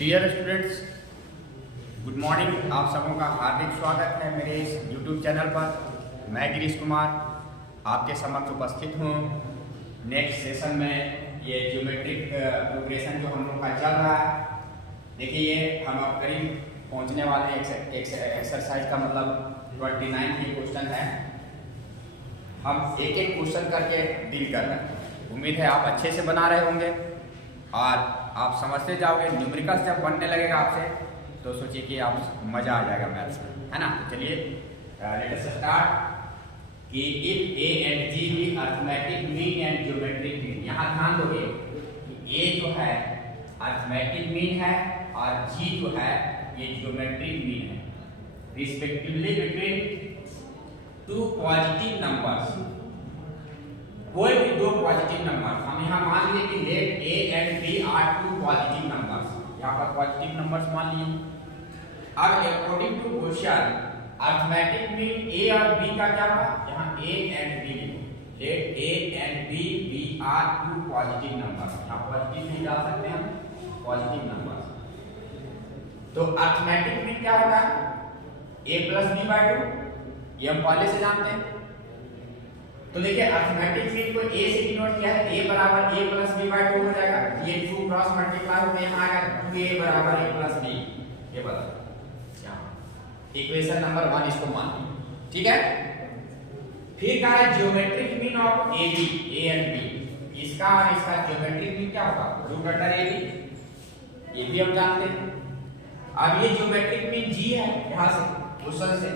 Dear students, good morning. आप सबों का हार्दिक स्वागत है मेरे इस यूट्यूब चैनल पर। मैं गिरीश कुमार आपके समक्ष उपस्थित हूँ। नेक्स्ट सेशन में ये ज्योमेट्रिक प्रोग्रेशन जो हम लोग का चल रहा है, देखिए ये हम अब करीब पहुँचने वाले एक्सरसाइज का मतलब 29 ही क्वेश्चन है। हम एक एक क्वेश्चन करके डील कर रहे हैं। उम्मीद है आप अच्छे से बना रहे होंगे और आप समझते जाओगे। न्यूमेरिकल्स जब बनने लगेगा आपसे तो सोचिए कि आप मजा आ जाएगा मैथ्स में, है ना। तो चलिए लेट अस स्टार्ट कि if A and G be arithmetic mean and geometric mean. यहाँ ध्यान दोगे कि ए जो है अरिथमेटिक मीन है और जी जो है ये ज्योमेट्रिक मीन है, respectively between two positive numbers. कोई भी दो पॉजिटिव नंबर, हम यहाँ मान लिए कि let A and B are two positive numbers. यहाँ पर पॉजिटिव नंबर्स मान लिए। अब according to question arithmetic mean A और बी का क्या होगा, यहाँ A and B let A and B B are two positive numbers. यहाँ पॉजिटिव नहीं डाल सकते हम, पॉजिटिव नंबर्स। तो अरिथमेटिक मीन क्या होगा, ए प्लस बी बाय 2, ये हम पहले से जानते हैं। तो देखिए अरिथमेटिक मीन को a से डिनोट किया है, a बराबर a प्लस b बाय 2 हो जाएगा। ये 2 क्रॉस मल्टीप्लाई होकर यहाँ आएगा 2a बराबर a प्लस b। ये बता इक्वेशन नंबर 1 इसको मान लीजिए, ठीक है। फिर कहा है geometric mean of A B, a and b। इसका और इसका ज्योमेट्रिक मीन क्या होगा, रूट अंडर a b। ये भी हम जानते हैं। अब ये ज्योमेट्रिक मीन g है, यहाँ से क्वेश्चन से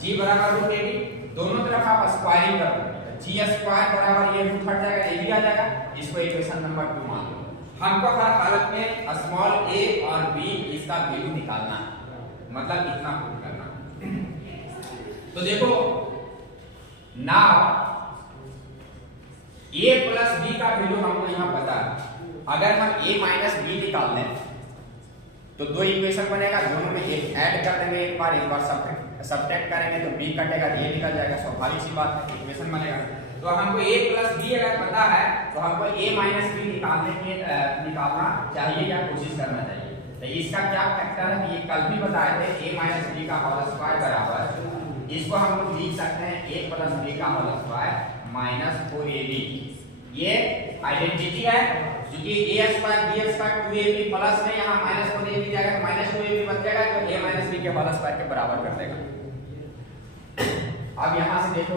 g बराबर रूट a b। दोनों तरफ आप स्क्वायरिंग कर दो, जी स्क्वायर बराबर ये रूट हट जाएगा, ये भी आ जाएगा। इसको इक्वेशन नंबर 2 मान लो। हमको हर हालत में स्मॉल a और b इसका वैल्यू निकालना है, मतलब इतना पुट करना। तो देखो नाउ a प्लस b का वैल्यू हमको यहाँ पता है। अगर हम a माइनस b निकाल लें तो दो इक्वेशन बनेगा, दोनों में एक ऐड कर देंगे, एक बार सब्ट्रैक्ट करेंगे तो b कटेगा, ये निकल जाएगा। स्वाभाविक सी बात है, इक्वेशन बनेगा। तो हमको a प्लस b अगर पता है तो हमको a माइनस b निकालना चाहिए या कोशिश करना चाहिए। तो इसका क्या फैक्टर है, ये कल भी बताए थे, a माइनस b का होल स्क्वायर बराबर, इसको हम लोग लिख सकते हैं a प्लस b का होल स्क्वायर माइनस 4ab। ये आइडेंटिटी है, क्योंकि a square b square 2ab plus में यहाँ माइनस 4ab जाएगा, माइनस 2ab बच जाएगा, तो a माइनस b के होल स्क्वायर के बराबर कर देगा। अब यहाँ से देखो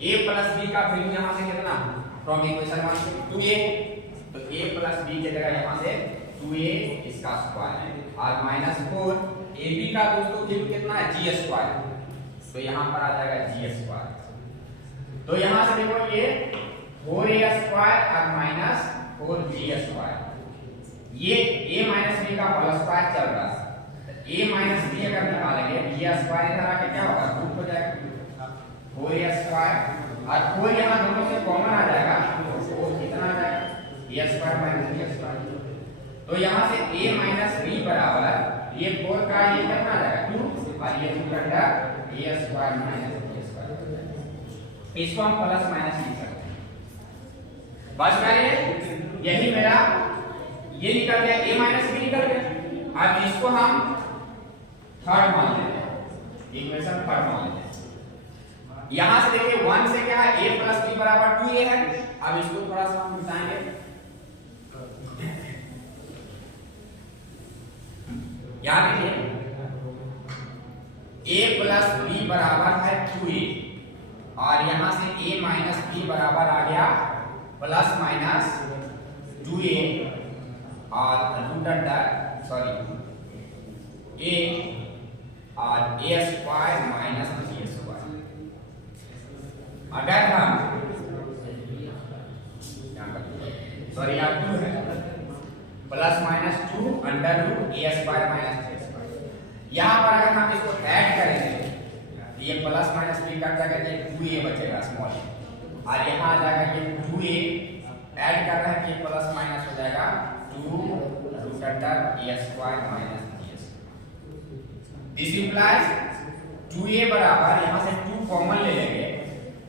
a प्लस b का वैल्यू यहाँ से कितना, फ्रॉम इक्वेशन 1 से 2a, तो a प्लस b की जगह यहाँ से 2a इसका स्क्वायर है और माइनस 4ab का दोस्तों वैल्यू कितना है, g स्क्वायर। तो यहाँ पर आ जाएगा g स्क्वायर। तो यहाँ से देखो ये 4a स्क्वायर और माइनस 4g स्क्वायर, ये a माइनस b का होल स्क्वायर चल रहा है। a माइनस b अगर निकालेंगे, g स्क्वायर इधर आके क्या होगा, रूट हो जाएगा 4a स्क्वायर और 4 यहाँ दोनों से कॉमन आ जाएगा, तो कितना आ जाएगा, a square minus b square. तो यहाँ से a माइनस b बराबर ये 4 का ये कितना आ जाएगा 2 और ये root under a square minus b square. इसको हम प्लस माइनस लिख सकते हैं। बस करिए, यही मेरा ये निकल गया, a माइनस b निकल गया। अब इसको हम थर्ड मान लेते हैं, इक्वेशन थर्ड मान लेते हैं। यहां से देखिए 1 से क्या है, a प्लस b बराबर 2a है। अब इसको थोड़ा सा हम मिटाएंगे, यहां देखिए a प्लस b बराबर है 2a और यहां से a माइनस b बराबर आ गया प्लस माइनस 2a और रूट अंडर a और a square minus b square. अगर हम यहाँ 2 है plus minus 2 under root a square minus b square. यहाँ पर अगर हम इसको ऐड करेंगे ये प्लस माइनस b कट जाएगा, ये 2a बचेगा स्मॉल और यहाँ आ जाएगा ये 2a ऐड कर रहा है कि प्लस माइनस हो जाएगा 2 root under a square minus b square. This implies 2a बराबर यहाँ से 2 कॉमन ले लेंगे,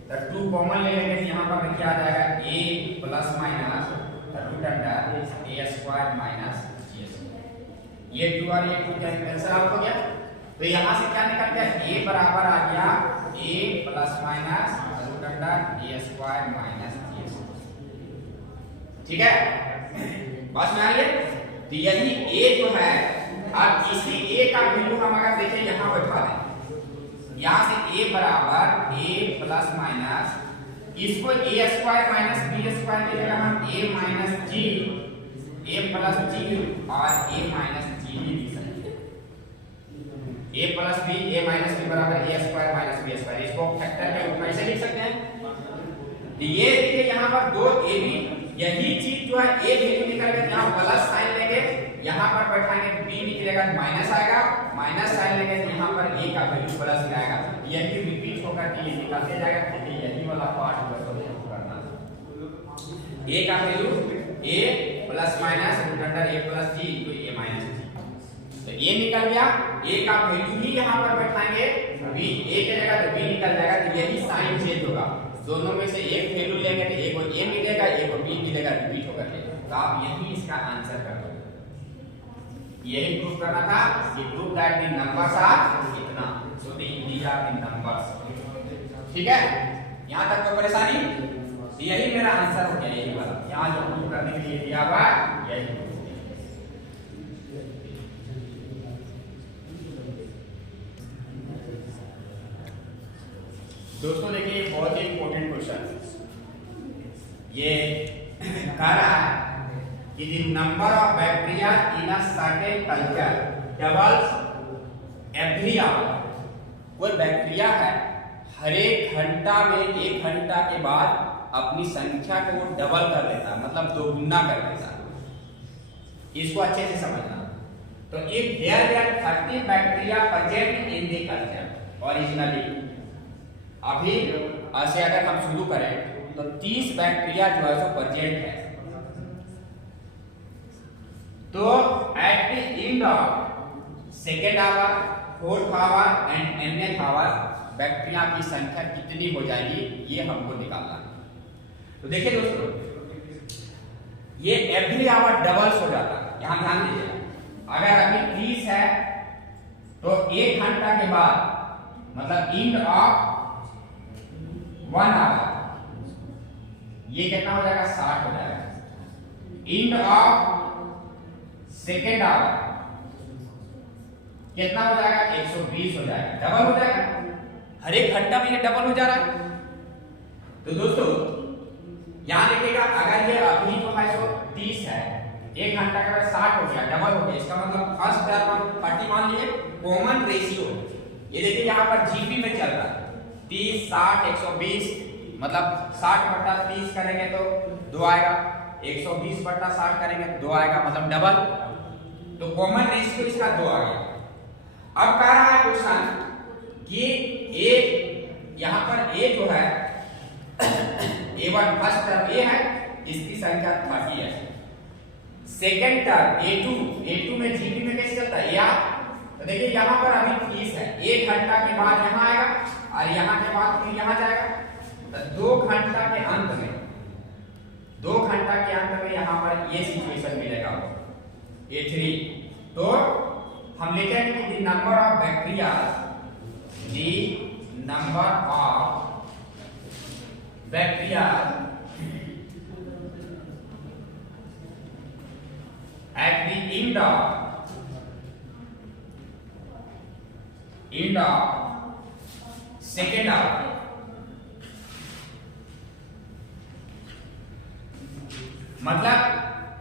तो 2 कॉमन ले लेंगे तो यहाँ पर क्या आ जाएगा a plus minus root under a square minus g square. ये 2 और ये 2 कैंसिल आउट हो गया। तो यहाँ से क्या निकल गया, a बराबर आ गया a plus minus root under a square minus b square. ठीक है, बस में आ गया। तो यही a जो है, अब इसी a का वैल्यू हम अगर देखें यहाँ बैठा दें, यहाँ से a बराबर a प्लस माइनस, इसको a square minus b square की जगह हम a माइनस g, a प्लस g और a माइनस g भी लिख सकते हैं। a plus b, a minus b बराबर a square minus b square, इसको फैक्टर के रूप में ऐसे लिख सकते हैं। तो ये देखिए यहाँ पर दो a b, यही चीज जो है a वैल्यू निकल गया, यहाँ प्लस साइन लेंगे, यहाँ पर बैठाएंगे b निकलेगा माइनस आएगा, माइनस साइन लेंगे तो यहाँ पर a का वैल्यू प्लस आएगा। यही रिपीट होकर के ये निकलते जाएगा, क्योंकि यही वाला पार्ट करना a का value a plus minus root under a plus g तो a माइनस g। तो a निकल गया, a का वैल्यू ही यहाँ पर बैठाएंगे, b a के जगह तो b निकल जाएगा। तो यही साइन चेंज होगा, दोनों में से एक वैल्यू लेंगे तो एक को a मिलेगा, एक को b मिलेगा, रिपीट होकर के। तो आप यही इसका आंसर कर दो, यही प्रूफ करना था कि proof that the numbers are इतना, so these are the numbers. ठीक है, यहाँ तक कोई परेशानी? यही मेरा आंसर हो गया, यही वाला यहाँ जो प्रूफ करने के लिए दिया हुआ यही। दोस्तों देखिए बहुत ही इंपॉर्टेंट क्वेश्चन, ये कह रहा है कि the number of bacteria in a certain culture doubles every hour. कोई बैक्टीरिया है हर एक घंटा में, एक घंटा के बाद अपनी संख्या को वो डबल कर लेता है, मतलब दोगुना कर लेता है। इसको अच्छे से समझना। तो if there are 30 bacteria present in the culture originally, अभी ऐसे अगर हम शुरू करें तो 30 बैक्टीरिया जो है सो प्रेजेंट है, तो at the end of second hour, fourth hour and nth hour bacteria की संख्या कितनी हो जाएगी, ये हमको निकालना है। तो देखिए दोस्तों, ये एवरी आवर डबल्स हो जाता है, यहां ध्यान दीजिए। अगर अभी 30 है तो एक घंटा के बाद मतलब एंड ऑफ 1 आवर, ये कितना हो जाएगा, 60 हो जाएगा। एंड ऑफ सेकेंड आवर कितना हो जाएगा, 120 हो जाएगा, डबल हो जाएगा। हर एक घंटा में ये डबल हो जा रहा है। तो दोस्तों यहां देखिएगा, अगर ये अभी जो है सो 30 है, एक घंटा के बाद 60 हो गया, डबल हो गया, इसका मतलब फर्स्ट टर्म 30 मान लीजिए, कॉमन रेशियो। ये देखिए यहाँ पर जीपी में चल रहा है, 30 60 120, मतलब 60 बटा 30 करेंगे तो 2 आएगा, 120 बटा 60 करेंगे तो 2 आएगा, मतलब डबल। तो कॉमन रेशियो इसका 2 आ गया। अब कह रहा है क्वेश्चन कि ए, यहाँ पर ए जो है A1 फर्स्ट टर्म ए है, इसकी संख्या 30 है। सेकेंड टर्म A2 में जीपी में कैसे चलता है, या तो देखिए यहाँ पर अभी 30 है, एक घंटा के बाद यहाँ आएगा और यहाँ के बाद फिर यहाँ जाएगा। तो 2 घंटा के अंत में, 2 घंटा के अंत में यहाँ पर ये सिचुएशन मिलेगा A3। तो हम लिखेंगे कि the number of bacteria, the number of bacteria at the end of second hour, मतलब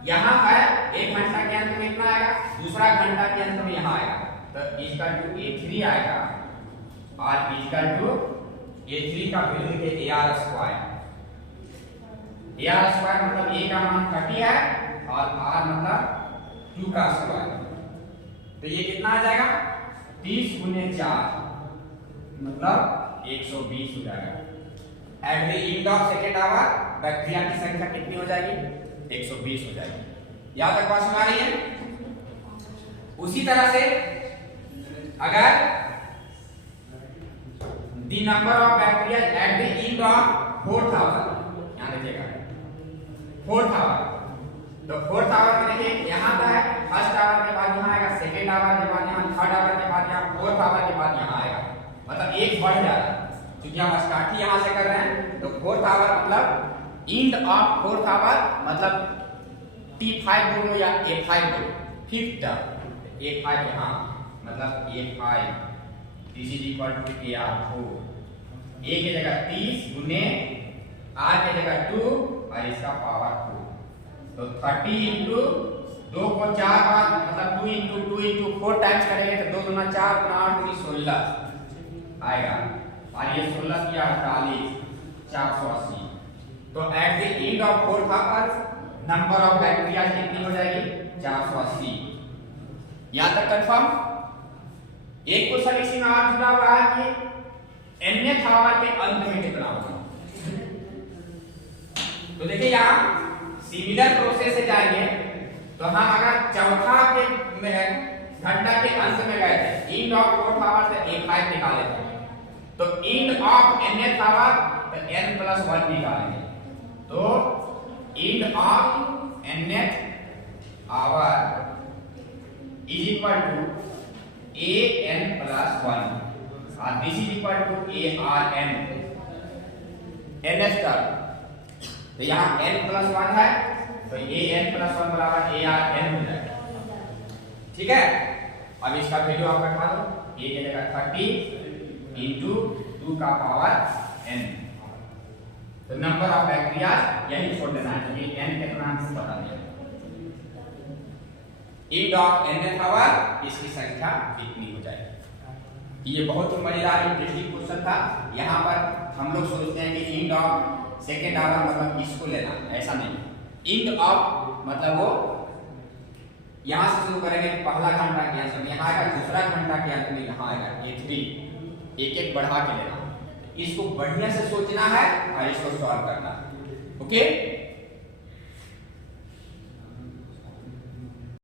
यहां है एक घंटा के अंत में इतना आएगा, दूसरा घंटा के अंत में यहां आएगा, तो इसका टू A3 आएगा और इसका टू A3 का वैल्यू है AR स्क्वायर। AR स्क्वायर मतलब A का मान 30 है और R मतलब 2 का स्क्वायर। तो ये कितना आ जाएगा, 30 गुने 4 मतलब 120 हो जाएगा। Eight the end of second our bacteria की संख्या कितनी हो जाएगी, 120 हो जाएगी। यहां तक बात समझ आ रही है। उसी तरह से अगर the number of bacteria at the end of fourth hour, यहां देखिएगा फोर्थ आवर, तो फोर्थ आवर में देखिए यहां का है फर्स्ट आवर के बाद यहां आएगा एक बढ़ जा रहा है, क्योंकि हम स्टार्ट ही यहां से कर रहे हैं। तो फोर्थ आवर मतलब इंड ऑफ फोर्थ आवर मतलब T5 बोलो या A5 बोलो, फिफ्थ टर्म A5 यहाँ मतलब A5 this is equal to AR4। A की जगह 30 गुने R की जगह 2 और इसका पावर 2, तो 30 इंटू 2 को 4 बार मतलब 2 इंटू 4 टाइम्स करेंगे तो 2 दूना 4 गुना 8 दूनी 16 आएगा, और ये 16 की 48 480। तो at the end of fourth hour number of bacteria कितनी हो जाएगी 480। यहां तक कंफर्म। एक क्वेश्चन इसी में और जुड़ा हुआ है कि nth आवर के अंत में कितना होगा। तो देखिए यहां सिमिलर प्रोसेस से जाएंगे, तो हम अगर चौथा के घंटा के अंत में गए थे, इंड ऑफ फोर्थ आवर से A5 निकाले थे, तो इंड ऑफ nth आवर तो n+1 निकालेंगे। तो end of nth hour is equal to an+1 और this is equal to ARN nth term. तो यहाँ n+1 है तो an+1 बराबर ARN हो जाएगा। ठीक है, अब इसका वैल्यू आप रखा दो, a की जगह 30 इंटू 2 का पावर n। तो नंबर ऑफ बैक्टीरिया यही छोड़ देना है, ये n कितना है बता दिया। इंड ऑफ nth आवर इसकी संख्या कितनी हो जाएगी। ये बहुत ही मजेदार इंटरेस्टिंग क्वेश्चन था। यहाँ पर हम लोग सोचते हैं कि इंड ऑफ सेकेंड आवर मतलब इसको लेना, ऐसा नहीं। इंड ऑफ मतलब वो यहां से शुरू करेंगे पहला घंटा के अंत में यहाँ आएगा, दूसरा घंटा के अंत में यहाँ आएगा A3, एक एक बढ़ा के लेना। इसको बढ़िया से सोचना है और इसको सॉल्व करना है। ओके।